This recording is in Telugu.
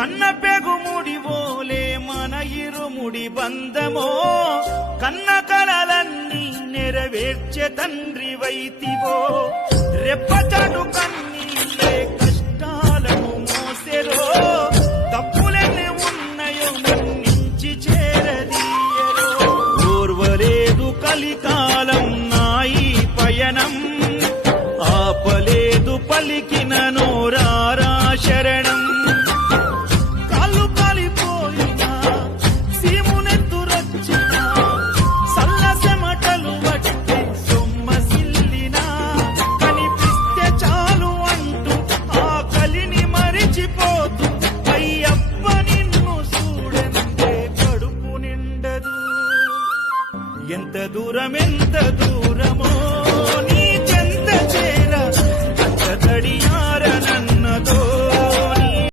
కన్న పెగుముడి ఓలే మన ఇరుముడి బంధమో కన్న కలలన్నీ నెరవేర్చే తండ్రి వైతివో రెప్పచాటు కన్నీళ్ళే కష్టాలను మోసెరో తప్పులెన్ని ఉన్నాయో మన్నించి చేరదీయరో ఓర్వలేదు కలికాలం నాయి పయనం ఆపలేదు పలికిన నోరారా శరణం కాళ్ళు కాలిపోయినా సీమునెత్తురొచ్చినా సల్ల సెమటలు వట్టి సొమ్మసిల్లినా కనిపిస్తే చాలు అంటూ ఆకలిని మరిచిపోతూ అయ్యప్ప నిన్ను చూడనంటే కడుపు నిండదు ఎంత దూరం